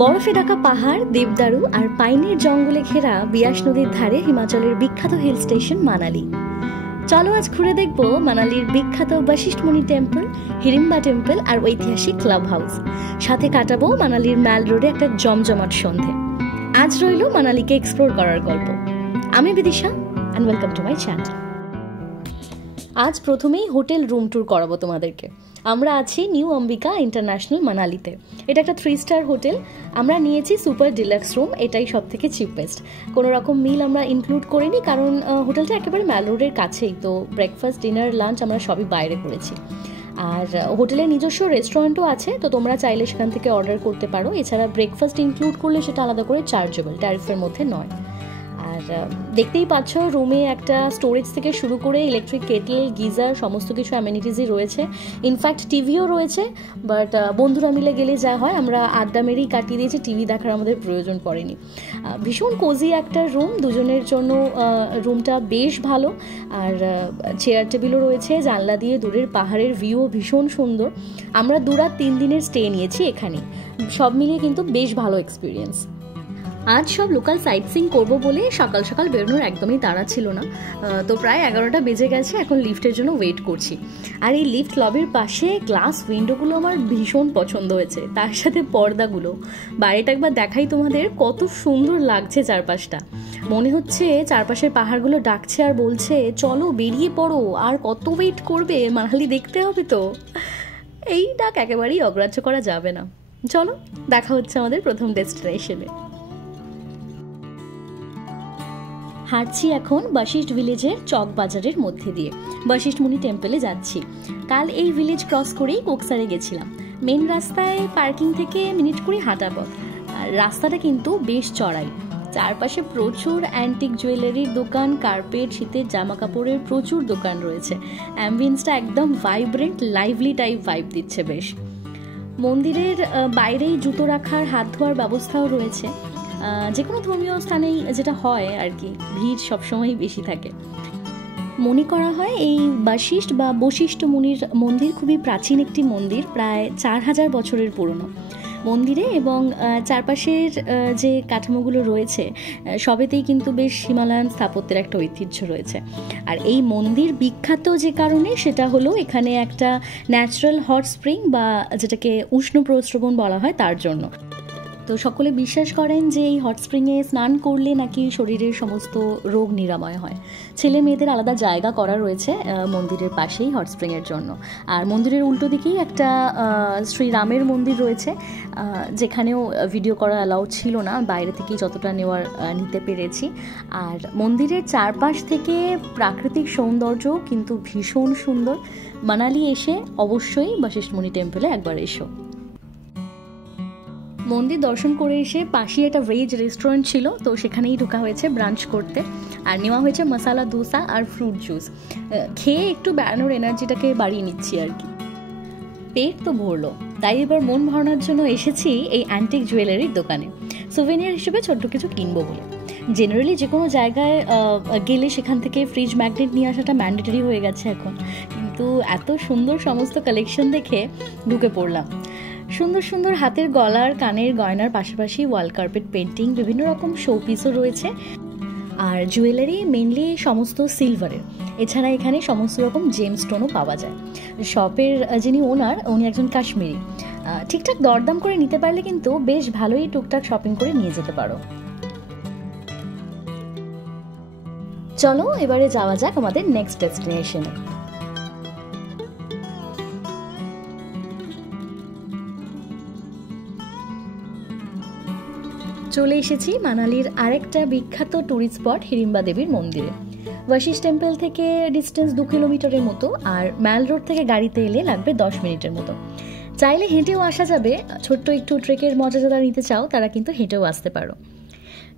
বরফে ঢাকা পাহাড়, দেবদারু আর পাইনের জঙ্গলে ঘেরা বিয়াস নদীর ধারে হিমাচলের বিখ্যাত হিল স্টেশন মানালি। চলো আজ ঘুরে দেখব মানালির বিখ্যাত বশিষ্ঠ মুনি টেম্পল, হিড়িম্বা টেম্পল আর ঐতিহাসিক ক্লাব হাউস। সাথে কাটাবো মানালির ম্যাল রোডে একটা জমজমাট সন্ধে। আজ রইল মানালিকে এক্সপ্লোর করার গল্প। আমি Bidisha and welcome to my channel. আজ প্রথমেই হোটেল রুম ট্যুর করাবো তোমাদেরকে। আমরা আছি নিউ অম্বিকা ইন্টারন্যাশনাল মানালিতে। এটা একটা 3 স্টার হোটেল। আমরা নিয়েছি সুপার ডিলাক্স রুম, এটাই সব থেকে চিপেস্ট। কোনো রকম মিল আমরা ইনক্লুড করিনি, কারণ হোটেলটা একেবারে ম্যাল রোডের কাছেই, তো ব্রেকফাস্ট, ডিনার, লাঞ্চ আমরা সবই বাইরে করেছি। আর হোটেলের নিজস্ব রেস্টুরেন্টও আছে, তো তোমরা চাইলে সেখান থেকে অর্ডার করতে পারো। এছাড়া ব্রেকফাস্ট ইনক্লুড করলে সেটা আলাদা করে চার্জেবল, ট্যারিফের মধ্যে নয়। আর দেখতেই পাচ্ছ রুমে একটা স্টোরেজ থেকে শুরু করে ইলেকট্রিক কেটল, গিজার, সমস্ত কিছু অ্যামেনিটিসই রয়েছে। ইনফ্যাক্ট টিভিও রয়েছে, বাট বন্ধুরা মিলে গেলে যা হয় আমরা আড্ডা মেরেই কাটিয়ে দিয়েছি, টিভি দেখার আমাদের প্রয়োজন পড়েনি। ভীষণ কোজি একটা রুম, দুজনের জন্য রুমটা বেশ ভালো। আর চেয়ার টেবিলও রয়েছে, জানলা দিয়ে দূরের পাহাড়ের ভিউ ভীষণ সুন্দর। আমরা 2 রাত 3 দিনের স্টে নিয়েছি এখানে, সব মিলিয়ে কিন্তু বেশ ভালো এক্সপিরিয়েন্স। আজ সব লোকাল সাইট সিইং করবো বলে সকাল সকাল বেরোনোর একদমই তাড়া ছিল না। তো প্রায় 11টা বেজে গেছে, এখন লিফটের জন্য ওয়েট করছি। আর এই লিফট লবির পাশে গ্লাস উইন্ডোগুলো আমার ভীষণ পছন্দ হয়েছে, তার সাথে পর্দাগুলো। বাইরেটা একবার দেখাই তোমাদের, কত সুন্দর লাগছে চারপাশটা। মনে হচ্ছে চারপাশের পাহাড়গুলো ডাকছে আর বলছে চলো বেরিয়ে পড়ো, আর কত ওয়েট করবে, মানালি দেখতে হবে তো। এই ডাক একেবারেই অগ্রাহ্য করা যাবে না। চলো দেখা হচ্ছে আমাদের প্রথম ডেস্টিনেশনে। হাঁটছি এখন বশিষ্ঠ ভিলেজের চক বাজারের মধ্যে দিয়ে, বশিষ্ঠ মুনি টেম্পলে যাচ্ছি। কাল এই ভিলেজ ক্রস করেই কোকসারে গেছিলাম। মেন রাস্তায় পার্কিং থেকে মিনিট করে হাঁটা পথ। আর রাস্তাটা কিন্তু বেশ চড়াই। চারপাশে প্রচুর অ্যান্টিক জুয়েলারির দোকান, কার্পেট, শীতের জামা কাপড়ের প্রচুর দোকান রয়েছে। অ্যাম্বিয়েন্সটা একদম ভাইব্রেন্ট, লাইভলি টাইপ ভাইব দিচ্ছে বেশ। মন্দিরের বাইরেই জুতো রাখার, হাত ধোয়ার ব্যবস্থাও রয়েছে। যে কোনো ধর্মীয় স্থানেই যেটা হয় আর কি, ভিড় সবসময়ই বেশি থাকে। মনে করা হয় এই বশিষ্ঠ বা বশিষ্ঠ মুনির মন্দির খুবই প্রাচীন একটি মন্দির, প্রায় 4000 বছরের পুরনো। মন্দিরে এবং চারপাশের যে কাঠামোগুলো রয়েছে সবেতেই কিন্তু বেশ হিমালয়ান স্থাপত্যের একটা ঐতিহ্য রয়েছে। আর এই মন্দির বিখ্যাত যে কারণে, সেটা হলো এখানে একটা ন্যাচারাল হট স্প্রিং বা যেটাকে উষ্ণ প্রস্রবণ বলা হয় তার জন্য। তো সকলে বিশ্বাস করেন যে এই হট স্প্রিংয়ে স্নান করলে নাকি শরীরের সমস্ত রোগ নিরাময় হয়। ছেলে মেয়েদের আলাদা জায়গা করা রয়েছে মন্দিরের পাশেই হট স্প্রিংয়ের জন্য। আর মন্দিরের উল্টো দিকেই একটা শ্রীরামের মন্দির রয়েছে, যেখানেও ভিডিও করা অ্যালাউড ছিল না, বাইরে থেকেই যতটা নিতে পেরেছি। আর মন্দিরের চারপাশ থেকে প্রাকৃতিক সৌন্দর্য কিন্তু ভীষণ সুন্দর। মানালি এসে অবশ্যই বশিষ্ঠ মুনি টেম্পলে একবার এসো। মন্দির দর্শন করে এসে পাশেই একটা ভেজ রেস্টুরেন্ট ছিল, তো সেখানেই ঢোকা হয়েছে ব্রাঞ্চ করতে। আর নেওয়া হয়েছে মশালা ধোসা আর ফ্রুট জুস। খেয়ে একটু বেড়ানোর এনার্জিটাকে বাড়িয়ে নিচ্ছি আর কি। পেট তো ভরলো, তাই এবার মন ভরানোর জন্য এসেছি এই অ্যান্টিক জুয়েলারির দোকানে, সুভেনিয়ার হিসেবে ছোট্ট কিছু কিনবো বলে। জেনারেলি যে কোনো জায়গায় গেলে সেখান থেকে ফ্রিজ ম্যাগনেট নিয়ে আসাটা ম্যান্ডেটরি হয়ে গেছে এখন, কিন্তু এত সুন্দর সমস্ত কালেকশন দেখে ঢুকে পড়লাম। সুন্দর সুন্দর হাতের গলার, কানের গয়নার পাশাপাশি ওয়াল কার্পেট পেন্টিং, বিভিন্ন রকম শোপিসও রয়েছে। আর জুয়েলারি মেনলি সমস্ত সিলভারের। এছাড়া এখানে সমস্ত রকম জেমস্টোনও পাওয়া যায়। শপের যিনি ওনার, উনি একজন কাশ্মীরি। ঠিকঠাক দরদাম করে নিতে পারলে কিন্তু বেশ ভালোই টুকটাক শপিং করে নিয়ে যেতে পারো। চলো এবারে যাওয়া যাক আমাদের নেক্সট ডেস্টিনেশনে। চলে এসেছি মানালির আরেকটা বিখ্যাত ট্যুরিস্ট স্পট হিড়িম্বা দেবীর মন্দিরে। বশিষ্ঠ টেম্পল থেকে ডিস্টেন্স 2 কিলোমিটারের মতো, আর ম্যাল রোড থেকে গাড়িতে এলে লাগবে 10 মিনিটের মতো। চাইলে হেঁটেও আসা যাবে, ছোট্ট একটু ট্রেকের মজা যারা নিতে চাও তারা কিন্তু হেঁটেও আসতে পারো।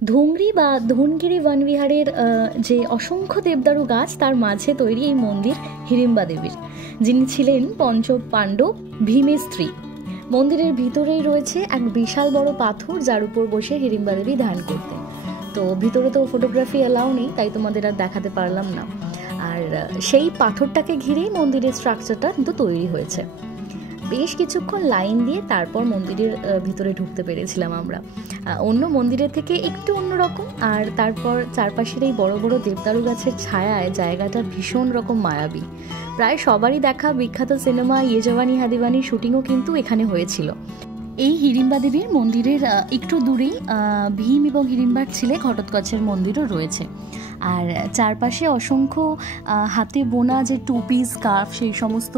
ধুংরি বা ধনগিরি বনবিহারের যে অসংখ্য দেবদারু গাছ, তার মাঝে তৈরি এই মন্দির হিড়িম্বা দেবীর, যিনি ছিলেন পঞ্চ পাণ্ডব ভীমের স্ত্রী। মন্দিরের ভিতরেই রয়েছে এক বিশাল বড় পাথর, যার উপর বসে হিড়িম্বা দেবী ধ্যান করতেন। তো ভিতরে তো ফটোগ্রাফি অ্যালাউ নেই, তাই তোমাদের আর দেখাতে পারলাম না। আর সেই পাথরটাকে ঘিরেই মন্দিরের স্ট্রাকচারটা কিন্তু তৈরি হয়েছে। বেশ কিছুক্ষণ লাইন দিয়ে তারপর মন্দিরের ভিতরে ঢুকতে পেরেছিলাম আমরা। অন্য মন্দিরের থেকে একটু অন্যরকম, আর তারপর চারপাশের এই বড় বড় দেবদারু গাছের ছায়ায় জায়গাটা ভীষণ রকম মায়াবী। প্রায় সবারই দেখা বিখ্যাত সিনেমা ইয়ে জওয়ানি হ্যায় দিওয়ানির শুটিংও কিন্তু এখানে হয়েছিল। এই হিড়িম্বা দেবীর মন্দিরের একটু দূরেই ভীম এবং হিড়িম্বার ছেলে ঘটোৎকচের মন্দিরও রয়েছে। আর চারপাশে অসংখ্য হাতে বোনা যে টুপি, স্কার্ফ, সেই সমস্ত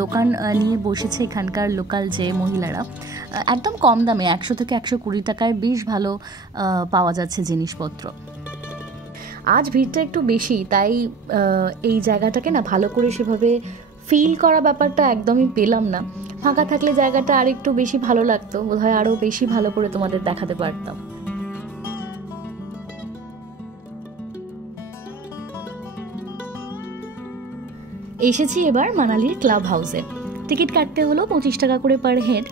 দোকান নিয়ে বসেছে এখানকার লোকাল যে মহিলারা। একদম কম দামে 100 থেকে 120 টাকায় বেশ ভালো পাওয়া যাচ্ছে জিনিসপত্র। আজ ভিড়টা একটু বেশি, তাই এই জায়গাটাকে না ভালো করে সেভাবে ফিল করা ব্যাপারটা একদমই পেলাম না। ফাঁকা থাকলে জায়গাটা আর একটু বেশি ভালো লাগতো, বোধহয় আরও বেশি ভালো করে তোমাদের দেখাতে পারতাম। এসেছি এবার মানালির ক্লাব হাউসে। টিকিট কাটতে হলো 25 টাকা করে পার হেড।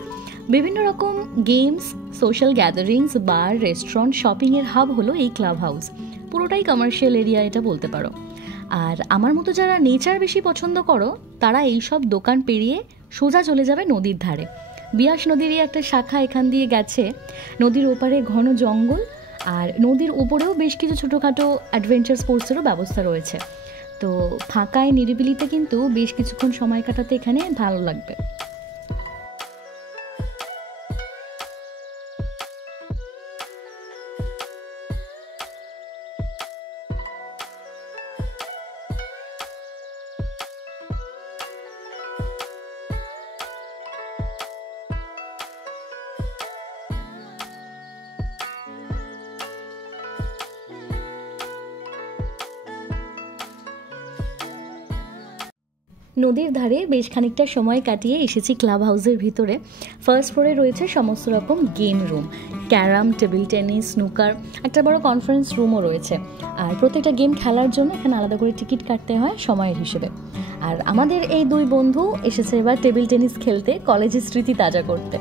বিভিন্ন রকম গেমস, সোশ্যাল গ্যাদারিংস, বার, রেস্টুরেন্ট, শপিংয়ের হাব হলো এই ক্লাব হাউস। পুরোটাই কমার্শিয়াল এরিয়া এটা বলতে পারো। আর আমার মতো যারা নেচার বেশি পছন্দ করো তারা এই সব দোকান পেরিয়ে সোজা চলে যাবে নদীর ধারে। বিয়াস নদীরই একটা শাখা এখান দিয়ে গেছে। নদীর ওপারে ঘন জঙ্গল, আর নদীর ওপরেও বেশ কিছু ছোটোখাটো অ্যাডভেঞ্চার স্পোর্টসেরও ব্যবস্থা রয়েছে। তো ফাঁকায় নিরিবিলিতে কিন্তু বেশ কিছুক্ষণ সময় কাটাতে এখানে ভালো লাগবে। নদীর ধারে বেশ খানিকটা সময় কাটিয়ে এসেছি ক্লাব হাউসের ভিতরে। ফার্স্ট ফ্লোরে রয়েছে সমস্ত রকম game room, carrom, table tennis, snooker, একটা বড় কনফারেন্স রুমও রয়েছে। আর প্রত্যেকটা গেম খেলার জন্য এখানে আলাদা করে টিকিট কাটতে হয় সময়ের হিসেবে। আর আমাদের এই দুই বন্ধু এসেছে এবার টেবিল টেনিস খেলতে, কলেজের স্মৃতি তাজা করতে।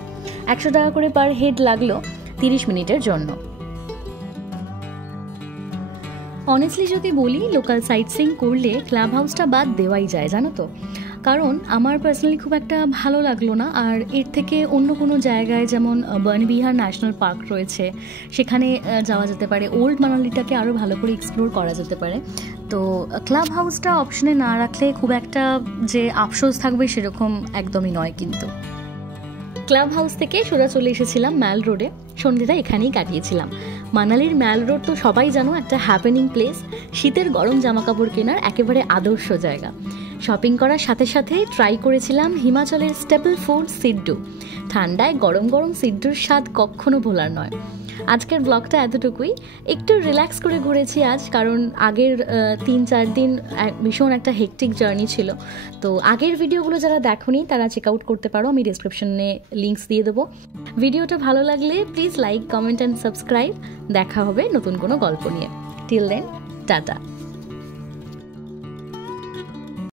100 টাকা করে পার হেড লাগলো 30 মিনিটের জন্য। অনেস্টলি যদি বলি, লোকাল সাইট সিইং করলে ক্লাব হাউসটা বাদ দেওয়াই যায়, জানো তো। কারণ আমার পার্সোনালি খুব একটা ভালো লাগলো না। আর এর থেকে অন্য কোনো জায়গায়, যেমন বনবিহার ন্যাশনাল পার্ক রয়েছে, সেখানে যাওয়া যেতে পারে। ওল্ড মানালিটাকে আরও ভালো করে এক্সপ্লোর করা যেতে পারে। তো ক্লাব হাউসটা অপশনে না রাখলে খুব একটা যে আফসোস থাকবে সেরকম একদমই নয়। কিন্তু ক্লাব হাউস থেকে সোজা চলে এসেছিলাম ম্যাল রোডে। সন্ধ্যেটা এখানেই কাটিয়েছিলাম। মানালির ম্যাল রোড তো সবাই জানো, একটা হ্যাপেনিং প্লেস। শীতের গরম জামাকাপড় কেনার একেবারে আদর্শ জায়গা। শপিং করার সাথে সাথে ট্রাই করেছিলাম হিমাচলের স্টেপল ফুড সিড্ডু। ঠান্ডায় গরম গরম সিড্ডুর স্বাদ কখনো ভোলার নয়। আজকের ব্লগটা এতটুকুই। একটু রিল্যাক্স করে ঘুরেছি আজ, কারণ আগের 3-4 দিন ভীষণ একটা হেকটিক জার্নি ছিল। তো আগের ভিডিওগুলো যারা দেখোনি তারা চেক আউট করতে পারো, আমি ডেসক্রিপশনে লিঙ্কস দিয়ে দেবো। ভিডিওটা ভালো লাগলে please like, comment and subscribe. দেখা হবে নতুন কোনো গল্প নিয়ে। Till then, tata.